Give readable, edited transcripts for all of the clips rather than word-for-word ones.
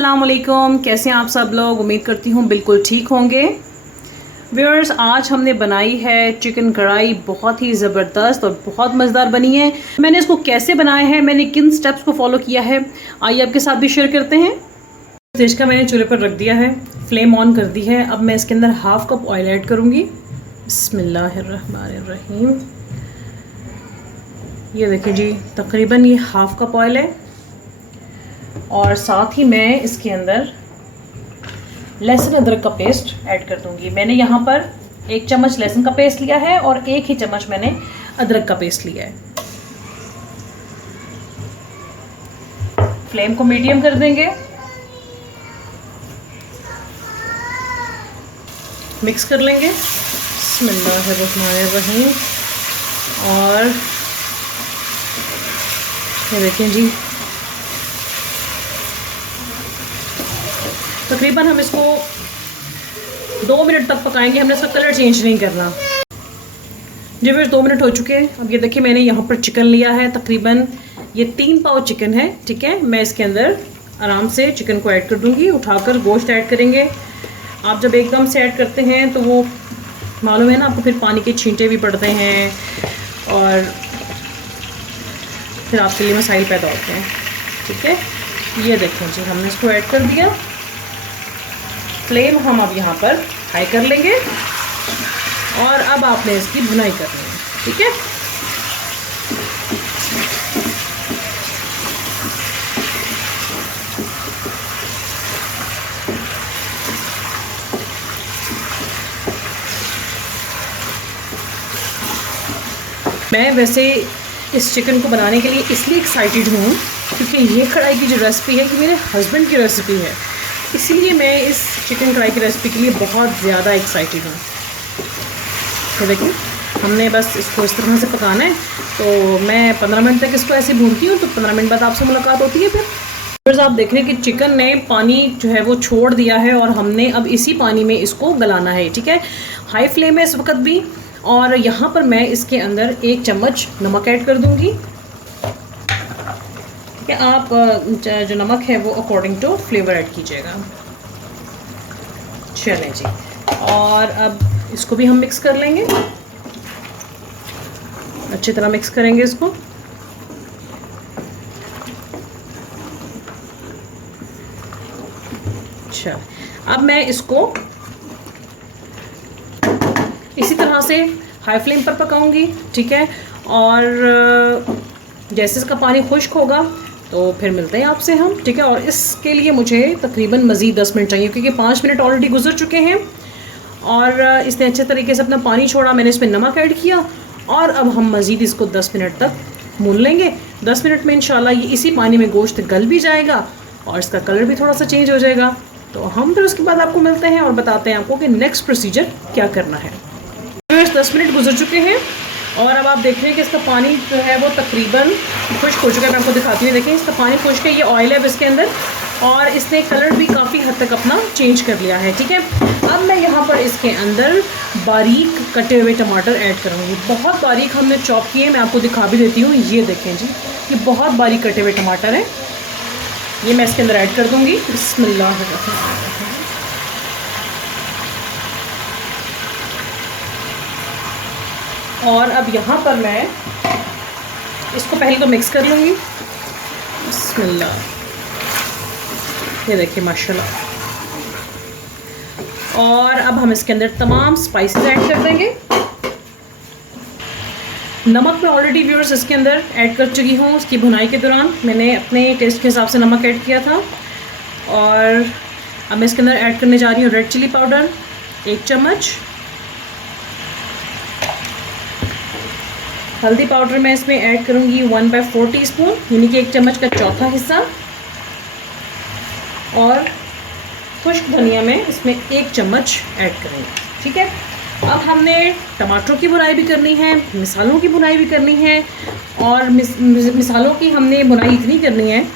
अस्सलाम वालेकुम, कैसे हैं आप सब लोग। उम्मीद करती हूँ बिल्कुल ठीक होंगे। व्यूअर्स, आज हमने बनाई है चिकन कढ़ाई, बहुत ही ज़बरदस्त और बहुत मज़ेदार बनी है। मैंने इसको कैसे बनाया है, मैंने किन स्टेप्स को फॉलो किया है, आइए आपके साथ भी शेयर करते हैं। फिश का मैंने चूल्हे पर रख दिया है, फ्लेम ऑन कर दी है। अब मैं इसके अंदर हाफ़ कप ऑयल ऐड करूँगी। बिस्मिल्लाहिर्रहमानिर्रहीम। ये देखिए जी, तकरीबन ये हाफ़ कप ऑयल है। और साथ ही मैं इसके अंदर लहसुन अदरक का पेस्ट ऐड कर दूंगी। मैंने यहाँ पर 1 चम्मच लहसुन का पेस्ट लिया है और 1 ही चम्मच मैंने अदरक का पेस्ट लिया है। फ्लेम को मीडियम कर देंगे, मिक्स कर लेंगे। बिस्मिल्लाहिर्रहमानिर्रहीम। और ये देखें जी, तकरीबन हम इसको 2 मिनट तक पकाएंगे। हमने इसका कलर चेंज नहीं करना। जी फिर 2 मिनट हो चुके हैं। अब ये देखिए, मैंने यहाँ पर चिकन लिया है, तकरीबन ये 3 पाव चिकन है। ठीक है, मैं इसके अंदर आराम से चिकन को ऐड कर दूँगी। उठाकर गोश्त ऐड करेंगे। आप जब एकदम से ऐड करते हैं तो वो मालूम है ना आपको, फिर पानी के छींटे भी पड़ते हैं और फिर आपके लिए मसाइल पैदा होते हैं। ठीक है, ये देखें जी, हमने इसको ऐड कर दिया। फ्लेम हम अब यहाँ पर हाई कर लेंगे और अब आपने इसकी भुनाई करनी है। ठीक है, मैं वैसे इस चिकन को बनाने के लिए इसलिए एक्साइटेड हूँ क्योंकि ये कढ़ाई की जो रेसिपी है, ये मेरे हस्बैंड की रेसिपी है, इसीलिए मैं इस चिकन कढ़ाई की रेसिपी के लिए बहुत ज़्यादा एक्साइटेड हूँ। तो देखिए, हमने बस इसको इस तरह से पकाना है। तो मैं 15 मिनट तक इसको ऐसे भूनती हूँ, तो 15 मिनट बाद आपसे मुलाकात होती है। फिर आप देख रहे हैं कि चिकन ने पानी जो है वो छोड़ दिया है और हमने अब इसी पानी में इसको गलाना है। ठीक है, हाई फ्लेम है इस वक्त भी। और यहाँ पर मैं इसके अंदर 1 चम्मच नमक ऐड कर दूँगी। ठीक है, आप जो नमक है वो अकॉर्डिंग टू फ्लेवर ऐड कीजिएगा। चलें जी, और अब इसको भी हम मिक्स कर लेंगे, अच्छी तरह मिक्स करेंगे इसको। अच्छा, अब मैं इसको इसी तरह से हाई फ्लेम पर पकाऊंगी। ठीक है, और जैसे इसका पानी खुश्क होगा तो फिर मिलते हैं आपसे हम। ठीक है, और इसके लिए मुझे तकरीबन मज़ीद 10 मिनट चाहिए क्योंकि 5 मिनट ऑलरेडी गुजर चुके हैं और इसने अच्छे तरीके से अपना पानी छोड़ा। मैंने इसमें नमक ऐड किया और अब हम मज़ीद इसको 10 मिनट तक भून लेंगे। 10 मिनट में इंशाल्लाह ये इसी पानी में गोश्त गल भी जाएगा और इसका कलर भी थोड़ा सा चेंज हो जाएगा। तो हम फिर उसके बाद आपको मिलते हैं और बताते हैं आपको कि नेक्स्ट प्रोसीजर क्या करना है। 10 मिनट गुजर चुके हैं और अब आप देख रहे हैं कि इसका पानी जो है वो तकरीबन खुश्क हो चुका है। मैं आपको दिखाती हूँ, देखें इसका पानी खुश्क है। ये ऑयल है अब इसके अंदर और इसने कलर भी काफ़ी हद तक अपना चेंज कर लिया है। ठीक है, अब मैं यहाँ पर इसके अंदर बारीक कटे हुए टमाटर ऐड करूँगी। बहुत बारीक हमने चॉप किए, मैं आपको दिखा भी देती हूँ। ये देखें जी, ये बहुत बारीक कटे हुए टमाटर हैं। ये मैं इसके अंदर ऐड कर दूँगी। बिस्मिल्लाहिर्रहमानिर्रहीम। और अब यहाँ पर मैं इसको पहले तो मिक्स कर लूँगी। बिस्मिल्लाह, ये देखिए माशाल्लाह। और अब हम इसके अंदर तमाम स्पाइसेस ऐड कर देंगे। नमक मैं ऑलरेडी व्यूअर्स इसके अंदर ऐड कर चुकी हूँ। उसकी भुनाई के दौरान मैंने अपने टेस्ट के हिसाब से नमक ऐड किया था। और अब मैं इसके अंदर ऐड करने जा रही हूँ रेड चिली पाउडर 1 चम्मच। हल्दी पाउडर मैं इसमें ऐड करूँगी 1/4 टीस्पून, यानी कि 1 चम्मच का चौथा हिस्सा। और खुश्क धनिया में इसमें 1 चम्मच ऐड करेंगे। ठीक है, अब हमने टमाटरों की भुनाई भी करनी है, मिसालों की भुनाई भी करनी है। और मिसालों की हमने भुनाई इतनी करनी है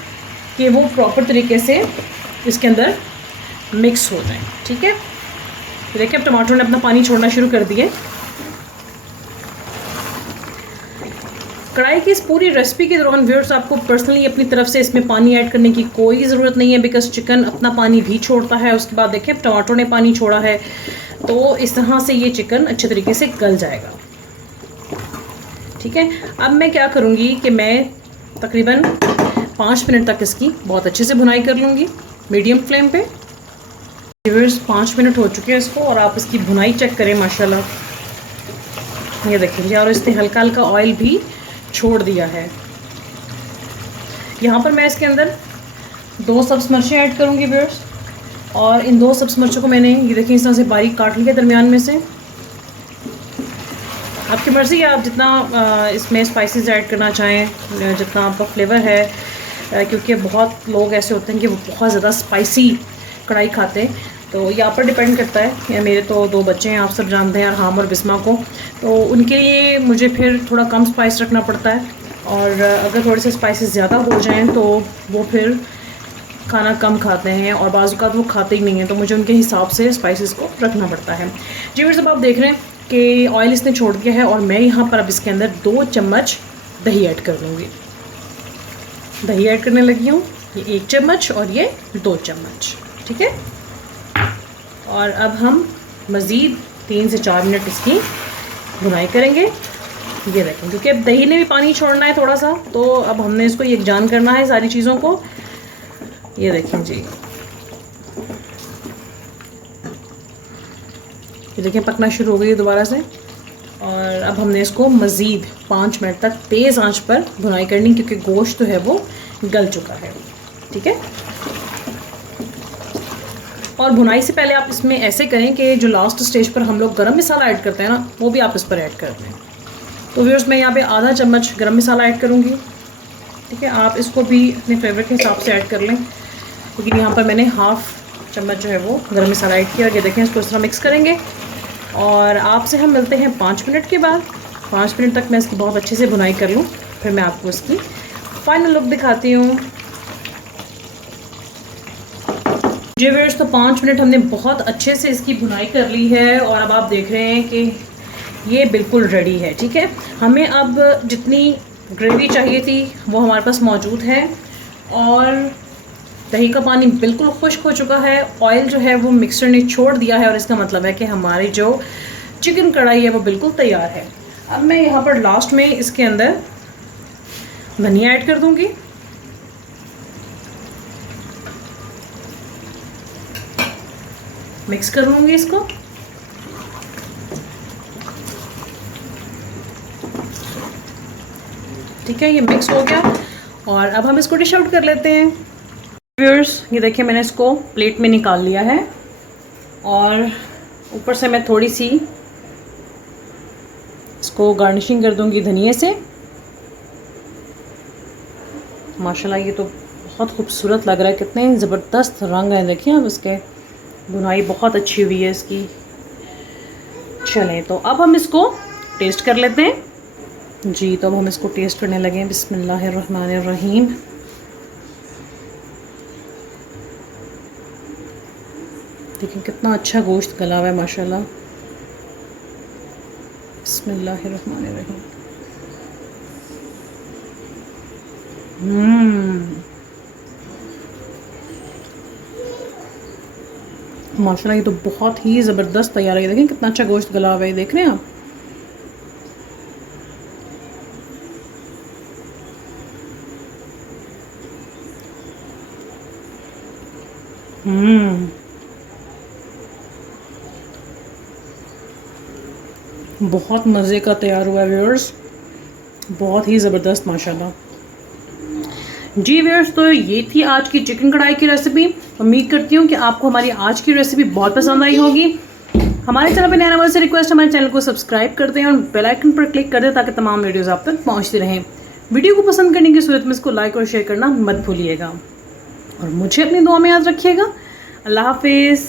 कि वो प्रॉपर तरीके से इसके अंदर मिक्स हो जाए। ठीक है, देखिए अब टमाटरों ने अपना पानी छोड़ना शुरू कर दिया। कढ़ाई की इस पूरी रेसिपी के दौरान व्यूअर्स आपको पर्सनली अपनी तरफ से इसमें पानी ऐड करने की कोई ज़रूरत नहीं है, बिकॉज चिकन अपना पानी भी छोड़ता है। उसके बाद देखिए टमाटो ने पानी छोड़ा है, तो इस तरह से ये चिकन अच्छे तरीके से गल जाएगा। ठीक है, अब मैं क्या करूँगी कि मैं तकरीबन 5 मिनट तक इसकी बहुत अच्छे से भुनाई कर लूँगी मीडियम फ्लेम पे। व्यूअर्स 5 मिनट हो चुके हैं इसको, और आप इसकी भुनाई चेक करें माशाल्लाह, ये देखेंगे। और इसने हल्का हल्का ऑयल भी छोड़ दिया है। यहाँ पर मैं इसके अंदर 2 सब्ज़ मिर्चें ऐड करूँगी व्यूअर्स, और इन 2 सब्ज़ मिर्चों को मैंने ये देखिए इस तरह से बारीक काट लिया दरमियान में से। आपकी मर्ज़ी है, आप जितना इसमें स्पाइसेस ऐड करना चाहें, जितना आपका फ्लेवर है, क्योंकि बहुत लोग ऐसे होते हैं कि वो बहुत ज़्यादा स्पाइसी कढ़ाई खाते हैं, तो यहाँ पर डिपेंड करता है। मेरे तो 2 बच्चे हैं, आप सब जानते हैं, अरहाम और बिस्मा को, तो उनके लिए मुझे फिर थोड़ा कम स्पाइस रखना पड़ता है, और अगर थोड़े से स्पाइसेस ज़्यादा हो जाएं तो वो फिर खाना कम खाते हैं, और बाज़ औक़ात वो खाते ही नहीं हैं, तो मुझे उनके हिसाब से स्पाइसेस को रखना पड़ता है। जी फिर सब आप देख रहे हैं कि ऑयल इसने छोड़ दिया है, और मैं यहाँ पर अब इसके अंदर 2 चम्मच दही ऐड कर दूँगी। दही ऐड करने लगी हूँ, ये 1 चम्मच और ये 2 चम्मच। ठीक है, और अब हम मज़ीद 3 से 4 मिनट इसकी भुनाई करेंगे। ये देखें, क्योंकि अब दही ने भी पानी छोड़ना है थोड़ा सा, तो अब हमने इसको यकजान करना है सारी चीज़ों को। ये देखें जी, ये देखें पकना शुरू हो गई है दोबारा से, और अब हमने इसको मज़ीद 5 मिनट तक तेज़ आंच पर भुनाई करनी, क्योंकि गोश्त तो है वो गल चुका है। ठीक है, और भुनाई से पहले आप इसमें ऐसे करें कि जो लास्ट स्टेज पर हम लोग गरम मसाला ऐड करते हैं ना, वो भी आप इस पर ऐड कर दें। तो व्यूअर्स मैं यहाँ पे आधा चम्मच गरम मसाला ऐड करूँगी। ठीक है, आप इसको भी अपने फ्लेवर के हिसाब से ऐड कर लें, लेकिन यहाँ पर मैंने हाफ़ चम्मच जो है वो गरम मसाला ऐड किया। और ये देखें, इसको इस तरह मिक्स करेंगे, और आपसे हम मिलते हैं 5 मिनट के बाद। 5 मिनट तक मैं इसकी बहुत अच्छे से भुनाई कर लूँ, फिर मैं आपको इसकी फाइनल लुक दिखाती हूँ। जी व्यूअर्स, तो 5 मिनट हमने बहुत अच्छे से इसकी भुनाई कर ली है, और अब आप देख रहे हैं कि ये बिल्कुल रेडी है। ठीक है, हमें अब जितनी ग्रेवी चाहिए थी वो हमारे पास मौजूद है, और दही का पानी बिल्कुल खुश्क हो चुका है, ऑयल जो है वो मिक्सर ने छोड़ दिया है, और इसका मतलब है कि हमारी जो चिकन कढ़ाई है वो बिल्कुल तैयार है। अब मैं यहाँ पर लास्ट में इसके अंदर धनिया ऐड कर दूँगी। मिक्स कर लूँगी इसको। ठीक है, ये मिक्स हो गया, और अब हम इसको डिश आउट कर लेते हैं। व्यूअर्स ये देखिए, मैंने इसको प्लेट में निकाल लिया है, और ऊपर से मैं थोड़ी सी इसको गार्निशिंग कर दूँगी धनिया से। माशाल्लाह ये तो बहुत खूबसूरत लग रहा है, कितने ज़बरदस्त रंग हैं देखिए अब इसके। भुनाई बहुत अच्छी हुई है इसकी। चलें, तो अब हम इसको टेस्ट कर लेते हैं। जी, तो अब हम इसको टेस्ट करने लगे हैं। बिस्मिल्लाहिर्रहमानिर्रहीम। देखिए कितना अच्छा गोश्त गला हुआ है माशाल्लाह। बिस्मिल्लाहिर्रहमानिर्रहीम। माशाल्लाह ये तो बहुत ही ज़बरदस्त तैयार है। देखें कितना अच्छा गोश्त गला हुआ है, देख रहे हैं आप। बहुत मज़े का तैयार हुआ है व्यूअर्स, बहुत ही ज़बरदस्त माशाल्लाह। जी व्यूअर्स, तो ये थी आज की चिकन कढ़ाई की रेसिपी। उम्मीद करती हूँ कि आपको हमारी आज की रेसिपी बहुत पसंद आई होगी। हमारे चैनल पर नए आने से रिक्वेस्ट, हमारे चैनल को सब्सक्राइब कर दें और बेल आइकन पर क्लिक कर दें, ताकि तमाम वीडियोस आप तक पहुँचती रहें। वीडियो को पसंद करने की सूरत में इसको लाइक और शेयर करना मत भूलिएगा, और मुझे अपनी दुआ में याद रखिएगा। अल्लाह हाफिज़।